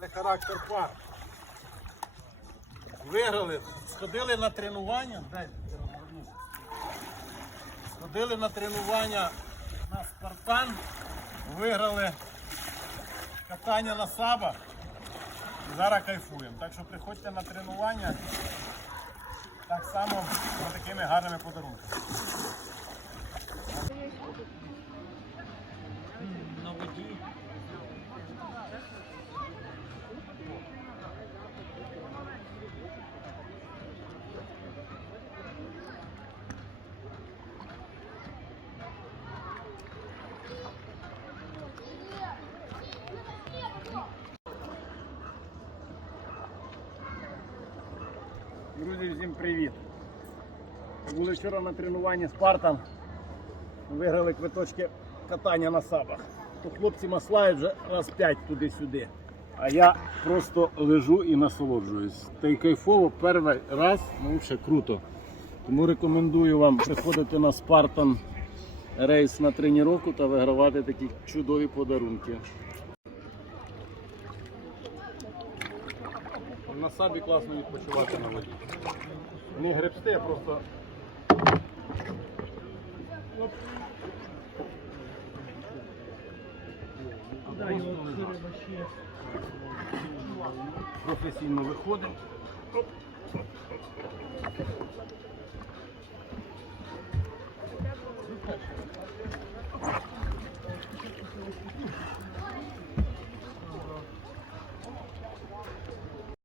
Це характер пар. Виграли, сходили на тренування. Дай. Сходили на тренування на Спартан, виграли катання на сабах. Зараз кайфуємо. Так що приходьте на тренування так само з такими гарними подарунками. Друзі, всім привіт! Були вчора на тренуванні Спартан. Виграли квиточки катання на сабах. То хлопці маслають вже раз п'ять туди-сюди. А я просто лежу і насолоджуюсь. Та й кайфово перший раз, ну ще круто. Тому рекомендую вам приходити на Спартан рейс на тренування та вигравати такі чудові подарунки. На сабі класно відпочивати на воді. Не гребсти, а просто. Професійно виходить. Оп.